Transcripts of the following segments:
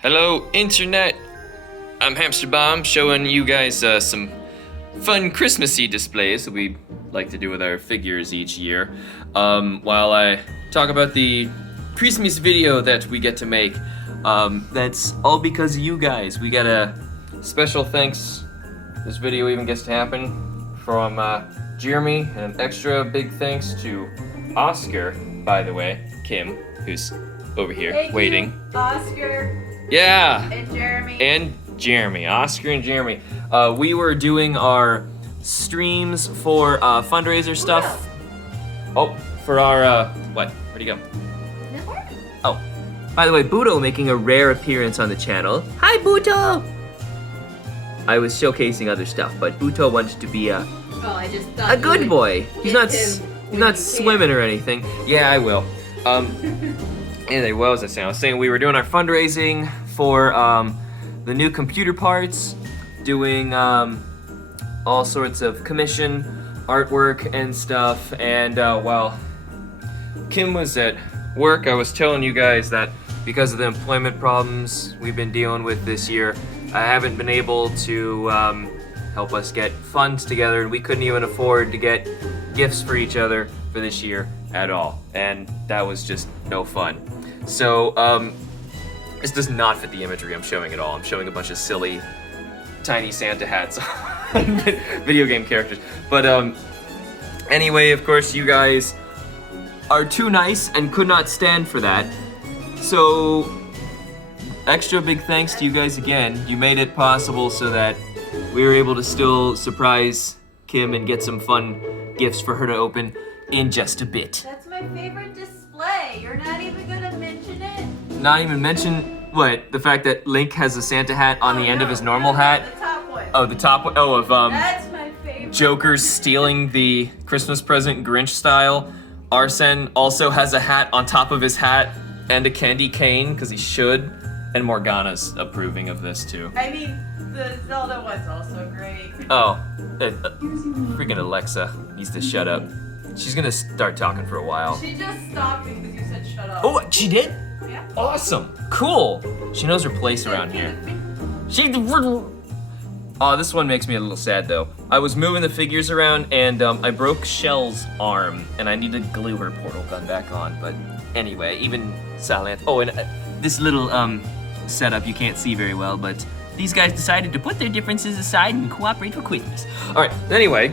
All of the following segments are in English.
Hello, Internet! I'm HamsterBomb, showing you guys some fun Christmassy displays that we like to do with our figures each year. While I talk about the Christmas video that we get to make, that's all because of you guys. We got a special thanks, this video even gets to happen, from Jeremy, and an extra big thanks to Oscar, by the way, Kim, who's over here waiting. Oscar. Yeah. And Jeremy. Oscar and Jeremy. We were doing our streams for fundraiser stuff. Oh, for our what? Where'd he go? Oh, by the way, Buto making a rare appearance on the channel. Hi, Buto. I was showcasing other stuff, but Buto wanted to be a good boy. He's not swimming or anything. Yeah, I will. Anyway, what was I saying? I was saying we were doing our fundraising for the new computer parts, doing all sorts of commission artwork and stuff, and while Kim was at work, I was telling you guys that because of the employment problems we've been dealing with this year, I haven't been able to help us get funds together, and we couldn't even afford to get gifts for each other for this year at all, and that was just no fun. So, this does not fit the imagery I'm showing at all. I'm showing a bunch of silly, tiny Santa hats on video game characters. But, anyway, of course, you guys are too nice and could not stand for that. So, extra big thanks to you guys again. You made it possible so that we were able to still surprise Kim and get some fun gifts for her to open in just a bit. That's my favorite display. You're not even gonna mention it? Not even mention what? The fact that Link has a Santa hat on the end of his normal hat? The top one. Oh, the top one. Oh, of That's my favorite. Joker stealing the Christmas present Grinch style. Arsene also has a hat on top of his hat and a candy cane because he should. And Morgana's approving of this too. I mean, the Zelda one's also great. Oh, freaking Alexa needs to shut up. She's gonna start talking for a while. She just stopped because you said shut up. Oh, she did? Yeah. Awesome. Cool. She knows her place around here. Oh, this one makes me a little sad though. I was moving the figures around and I broke Shell's arm and I need to glue her portal gun back on. But anyway, even Silent. Oh, and this little setup you can't see very well, but these guys decided to put their differences aside and cooperate for Christmas. All right. Anyway,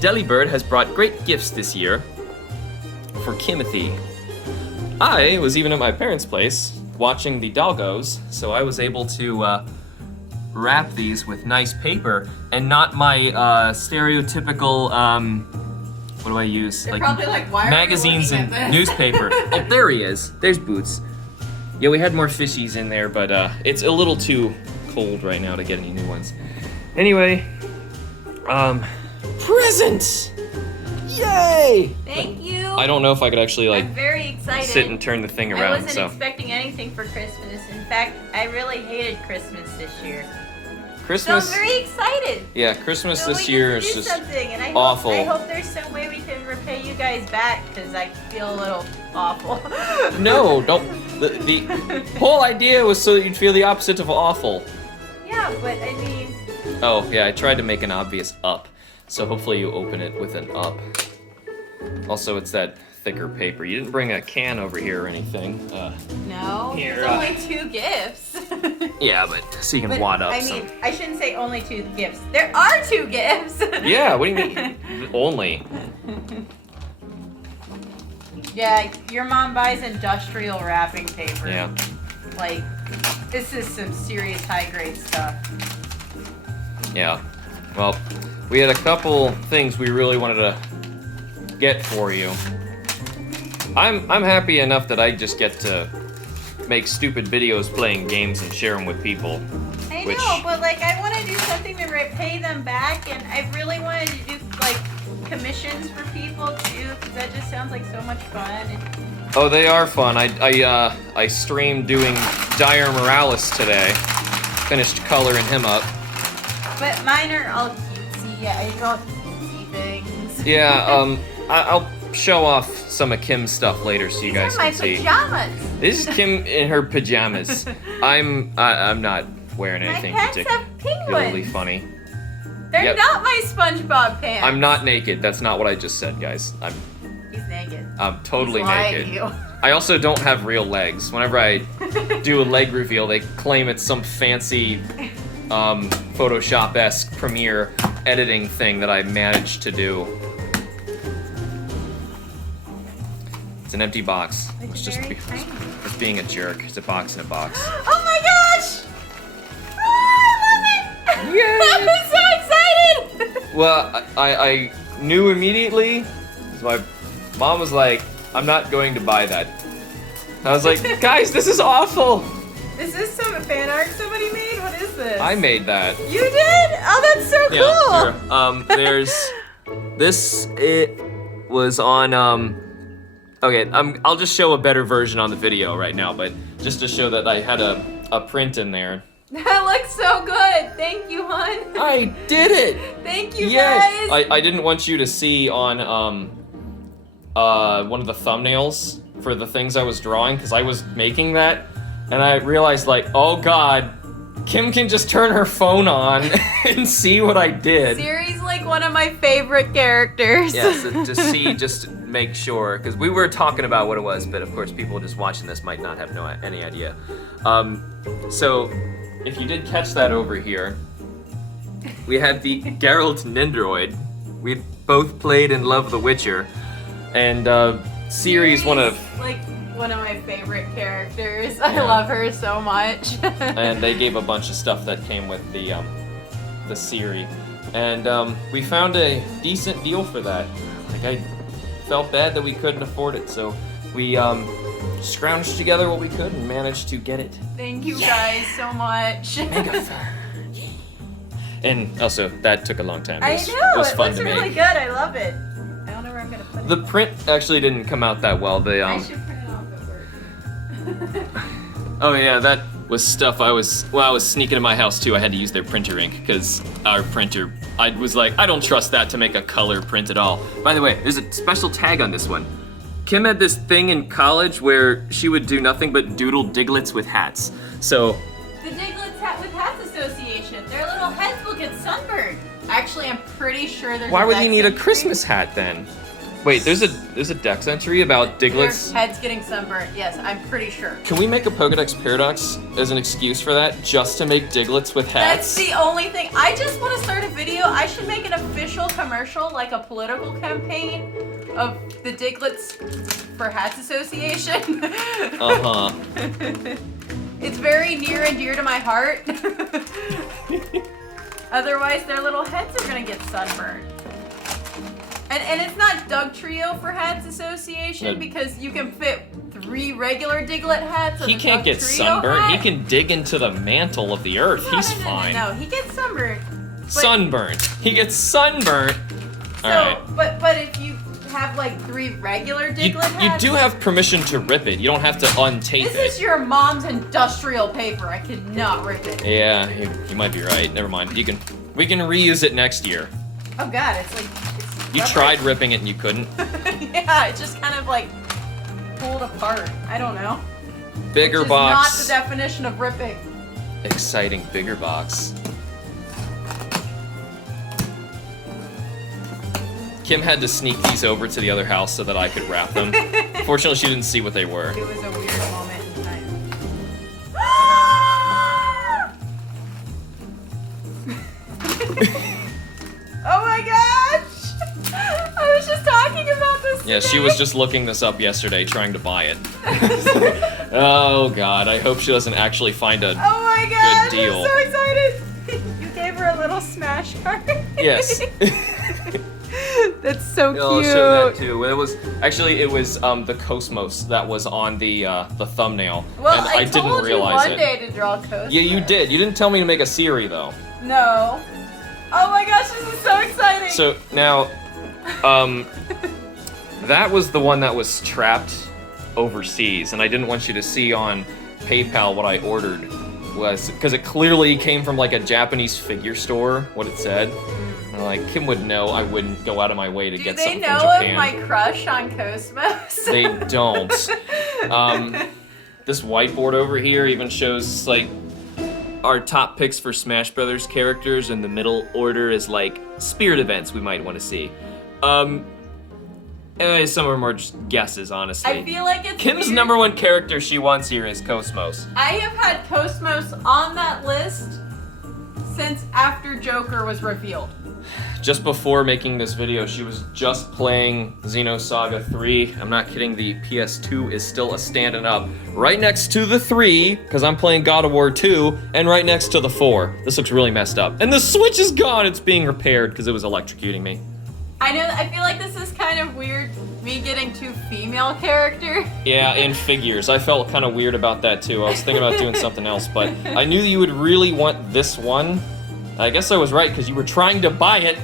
Delibird has brought great gifts this year for Kimothy. I was even at my parents' place watching the doggos, so I was able to wrap these with nice paper and not my stereotypical, what do I use? They're probably like, why are magazines we and looking at this? newspaper. Oh, there he is. There's Boots. Yeah, we had more fishies in there, but it's a little too cold right now to get any new ones. Anyway, presents! Yay! Thank you. I don't know if I could actually I'm very excited. sit and turn the thing around. I wasn't so expecting anything for Christmas. In fact, I really hated Christmas this year. Christmas. So I'm very excited. Yeah, Christmas So this we year get is to do just something, and I awful. I hope there's some way we can repay you guys back because I feel a little awful. no, don't. The whole idea was so that you'd feel the opposite of awful. Yeah, but I mean. Oh yeah, I tried to make an obvious up, so hopefully you open it with an up. Also, it's that thicker paper. You didn't bring a can over here or anything. No, Here, there's only 2 gifts. Yeah, but so you can But, wad up I some. mean, I shouldn't say only 2 gifts. There are 2 gifts. Yeah, what do you mean? Only. Yeah, your mom buys industrial wrapping paper. Yeah. Like, this is some serious high-grade stuff. Yeah. Well, we had a couple things we really wanted to get for you. I'm happy enough that I just get to make stupid videos playing games and share them with people. I know, but like I want to do something to repay them back, and I really wanted to do like commissions for people too, because that just sounds like so much fun. Oh, they are fun. I streamed doing Dire Morales today. Finished coloring him up. But mine are all cutesy. I don't cutesy things. Yeah. show off some of Kim's stuff later so you guys can see. These are my pajamas. This is Kim in her pajamas. I'm not wearing anything My pants have particularly penguins. funny. They're Yep. not my SpongeBob pants. I'm not naked. That's not what I just said, guys. He's naked. I'm totally He's lying naked. to you. I also don't have real legs. Whenever I do a leg reveal, they claim it's some fancy Photoshop-esque Premiere editing thing that I managed to do. It's an empty box. It's very tiny. It's being a jerk. It's a box in a box. Oh my gosh! Oh, I love it! Yay! I'm so excited! Well, I knew immediately. So my mom was like, I'm not going to buy that. I was like, guys, this is awful. Is this some fan art somebody made? What is this? I made that. You did? Oh, that's so cool! Sure. There's this. It was on. Okay, I'll just show a better version on the video right now, but just to show that I had a print in there. That looks so good. Thank you, hon. I did it. Thank you, Yes. guys. I didn't want you to see on one of the thumbnails for the things I was drawing because I was making that, and I realized like, oh God, Kim can just turn her phone on and see what I did. Siri's like one of my favorite characters. Yes, to see, just to make sure, because we were talking about what it was, but of course people just watching this might not have any idea. So, if you did catch that over here, we had the Geralt Nindroid. We both played and loved The Witcher, and Ciri's one of my favorite characters. I Yeah. love her so much. and they gave a bunch of stuff that came with the Ciri, and we found a decent deal for that. Like I felt bad that we couldn't afford it, so we scrounged together what we could and managed to get it. Thank you guys so much. And also, that took a long time. I It know, was it fun looks to really make. good. I love it. I don't know where I'm gonna put it. The print actually didn't come out that well. I should print it off at work. Oh yeah, that was stuff I was sneaking in my house too. I had to use their printer ink because our printer, I was like, I don't trust that to make a color print at all. By the way, there's a special tag on this one. Kim had this thing in college where she would do nothing but doodle Diglets with hats. So The Diglets with Hats Association. Their little heads will get sunburned. Actually, I'm pretty sure there's. why a would you Dex need a entry. Christmas hat then? Wait, there's a Dex entry about Diglets. Their heads getting sunburned. Yes, I'm pretty sure. Can we make a Pokedex Paradox as an excuse for that, just to make Diglets with hats? That's the only thing. I just want to start a video. I should make an official commercial, like a political campaign of the Diglets for Hats Association. Uh-huh. It's very near and dear to my heart. Otherwise, their little heads are gonna get sunburned. And it's not Doug Trio for Hats Association No. because you can fit 3 regular Diglett hats. He on a can't Doug get Trio sunburned. hat. He can dig into the mantle of the earth. No, He's no, no, fine. No, he gets sunburned. Sunburned. He gets sunburned. So, Alright. but if you have like 3 regular You Diglett hats, do have permission to rip it. You don't have to untape This it. is your mom's industrial paper. I cannot rip it. Yeah, you might be right. Never mind. We can reuse it next year. Oh God, it's like You tried ripping it and you couldn't. Yeah, it just kind of like pulled apart. I don't know. Bigger Which is box. not the definition of ripping. Exciting, bigger box. Kim had to sneak these over to the other house so that I could wrap them. Fortunately, she didn't see what they were. It was a weird moment in time. Oh my gosh! I was just talking about this Yeah, she today. was just looking this up yesterday, trying to buy it. Oh God, I hope she doesn't actually find a. Oh my gosh! deal. I'm so excited! You gave her a little smash card. Yes. That's so cute. I'll show that too. It was the Cosmos that was on the thumbnail, Well, and I didn't told realize you one day to draw Cosmos. Yeah, you did. You didn't tell me to make a Siri though. No. Oh my gosh, this is so exciting. So now, that was the one that was trapped overseas, and I didn't want you to see on PayPal what I ordered was because it clearly came from like a Japanese figure store. What it said. I Like, Kim would know I wouldn't go out of my way to Do get they something know from Japan. of my crush on Cosmos? They don't. This whiteboard over here even shows, like, our top picks for Smash Brothers characters, and the middle order is, like, spirit events we might want to see. Some of them are just guesses, honestly. I feel like it's Kim's weird. #1 character she wants here is Cosmos. I have had Cosmos on that list since after Joker was revealed. Just before making this video, she was just playing Xenosaga 3. I'm not kidding, the PS2 is still a standing up. Right next to the 3, because I'm playing God of War 2, and right next to the 4. This looks really messed up. And the Switch is gone! It's being repaired because it was electrocuting me. I know, I feel like this is kind of weird, me getting 2 female characters. Yeah, and figures. I felt kind of weird about that too. I was thinking about doing something else, but I knew you would really want this one. I guess I was right, because you were trying to buy it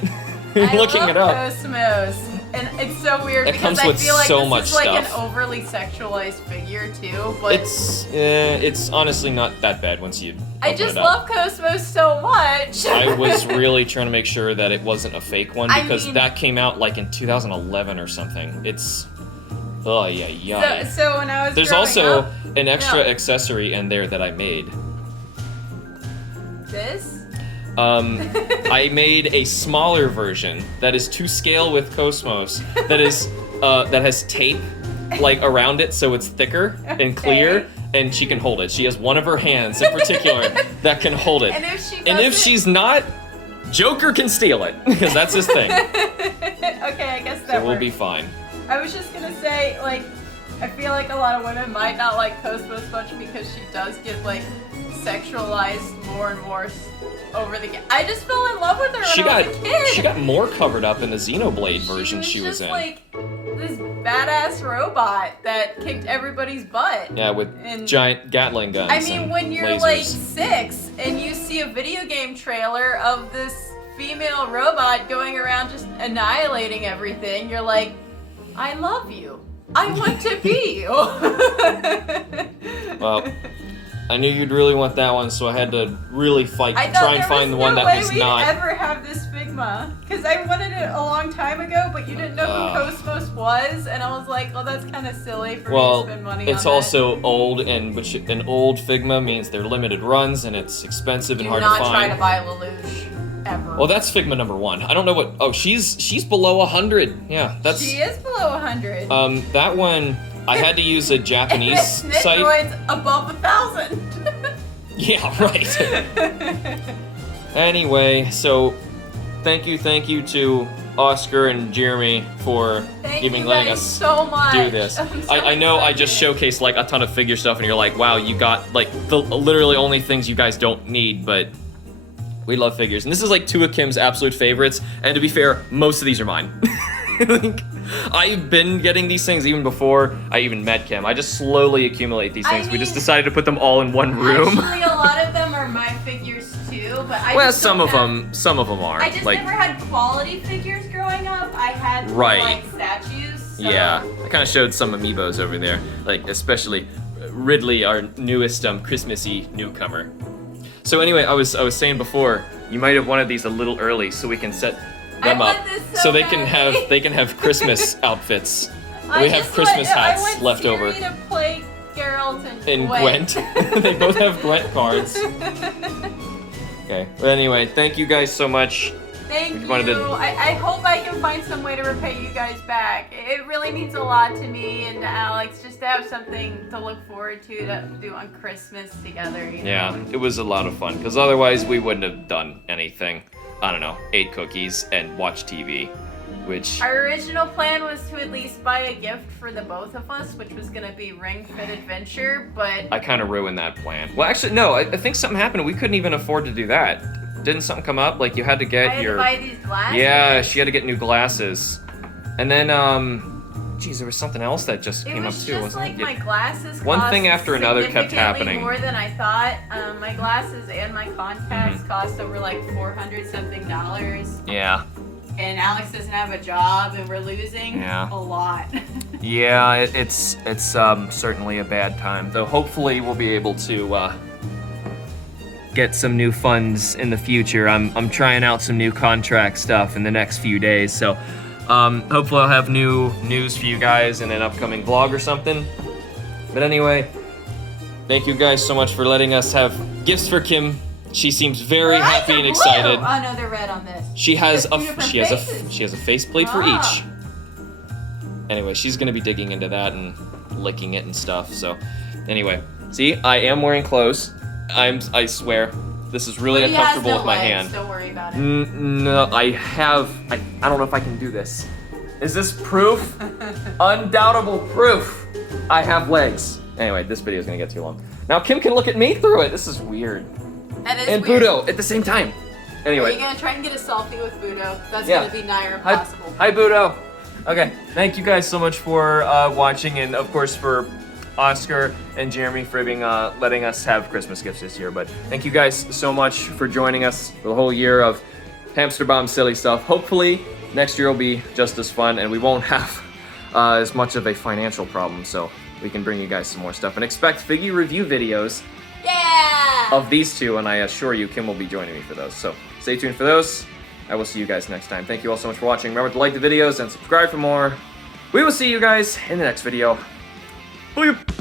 and looking it up. I love Cosmos. And it's so weird It because comes I with feel like so this much is like stuff. an overly sexualized figure too, but It's honestly not that bad once you I open just it up. love Cosmos so much. I was really trying to make sure that it wasn't a fake one, I because mean- that came out like in 2011 or something. It's, oh yeah. So when I was There's growing also up, an extra No. accessory in there that I made. this? I made a smaller version that is to scale with Cosmos. That is that has tape like around it, so it's thicker and clear, and she can hold it. She has one of her hands in particular that can hold it. And if she And doesn't- if she's not, Joker can steal it because that's his thing. Okay, I guess that So we'll works. be fine. I was just gonna say, like, I feel like a lot of women might not like Cosmos much because she does get like sexualized more and more over the. I just fell in love with her when I was a kid. She got more covered up in the Xenoblade version she was just in. like this badass robot that kicked everybody's butt. Yeah, with And- giant Gatling guns. I mean, and when you're lasers. like 6 and you see a video game trailer of this female robot going around just annihilating everything, you're like, I love you. I want to be you. Well, I knew you'd really want that one, so I had to really fight I to thought try and there find was the one no that way was we'd not. ever have this Figma, because I wanted it a long time ago, but you didn't know who Cosmos was, and I was like, well, that's kind of silly for me Well, to spend money it's on also old, and which an old Figma means they're limited runs, and it's expensive that. and Do hard not to try find. to buy Lelouch ever. Well, that's Figma #1. I don't know what. Oh, she's below 100. Yeah, that's. She is below 100. That one I had to use a Japanese site. Nitroid's above 1,000. Yeah, right. Anyway, so thank you to Oscar and Jeremy for Thank letting you guys us so much. do this. I'm so I know I just excited. showcased like a ton of figure stuff, and you're like, wow, you got like the literally only things you guys don't need, but we love figures. And this is like 2 of Kim's absolute favorites, and to be fair, most of these are mine. Like, I've been getting these things even before I even met Kim. I just slowly accumulate these I things. We just mean, decided to put them all in one room. Actually, a lot of them are my figures too, but I Well, just don't some of them are. I just like, never had quality figures growing up. I had Right. like statues. So. yeah, I kind of showed some amiibos over there, like especially Ridley, our newest Christmassy newcomer. So anyway, I was saying before, you might have wanted these a little early so we can set them I up want this so they badly. can have Christmas outfits. I We have just Christmas want, hats I want left Siri over. to play Geralt and And Gwent. Gwent. They both have Gwent cards. Okay. But anyway, thank you guys so much. Thank We you. wanted to- I hope I can find some way to repay you guys back. It really means a lot to me and to Alex just to have something to look forward to do on Christmas together. You know? Yeah, it was a lot of fun because otherwise we wouldn't have done anything. I don't know, ate cookies and watched TV, which Our original plan was to at least buy a gift for the both of us, which was gonna be Ring Fit Adventure, but I kind of ruined that plan. Well, actually, no, I think something happened. We couldn't even afford to do that. Didn't something come up? Like you had to I get had your to buy these glasses. yeah, she had to get new glasses, and then geez, there was something else that just It came up was too. just Wasn't like it? my glasses. One cost thing after another kept significantly happening. More than I thought. My glasses and my contacts Mm-hmm. cost over like $400 something, Yeah, and Alex doesn't have a job, and we're losing Yeah. a lot. yeah, it's certainly a bad time. Though hopefully we'll be able to get some new funds in the future. I'm trying out some new contract stuff in the next few days, so hopefully I'll have new news for you guys in an upcoming vlog or something. But anyway, thank you guys so much for letting us have gifts for Kim. She seems very happy and excited. Oh no, they're red on this. She has a faceplate for each. Anyway, she's gonna be digging into that and licking it and stuff. So, anyway, see, I am wearing clothes. I swear, this is really uncomfortable with my hand. Don't worry about it. No, I don't know if I can do this. Is this proof? Undoubtable proof. I have legs. Anyway, this video is gonna get too long. Now Kim can look at me through it. This is weird. That is and weird. Budo at the same time. Anyway. Are you gonna try and get a selfie with Budo? That's gonna be nigh impossible. Hi Budo. Okay, thank you guys so much for watching, and of course for Oscar and Jeremy for letting us have Christmas gifts this year. But thank you guys so much for joining us for the whole year of HamsterBomb silly stuff. Hopefully next year will be just as fun, and we won't have as much of a financial problem, so we can bring you guys some more stuff. And expect figure review videos of these two, and I assure you Kim will be joining me for those. So stay tuned for those. I will see you guys next time. Thank you all so much for watching. Remember to like the videos and subscribe for more. We will see you guys in the next video. Boop.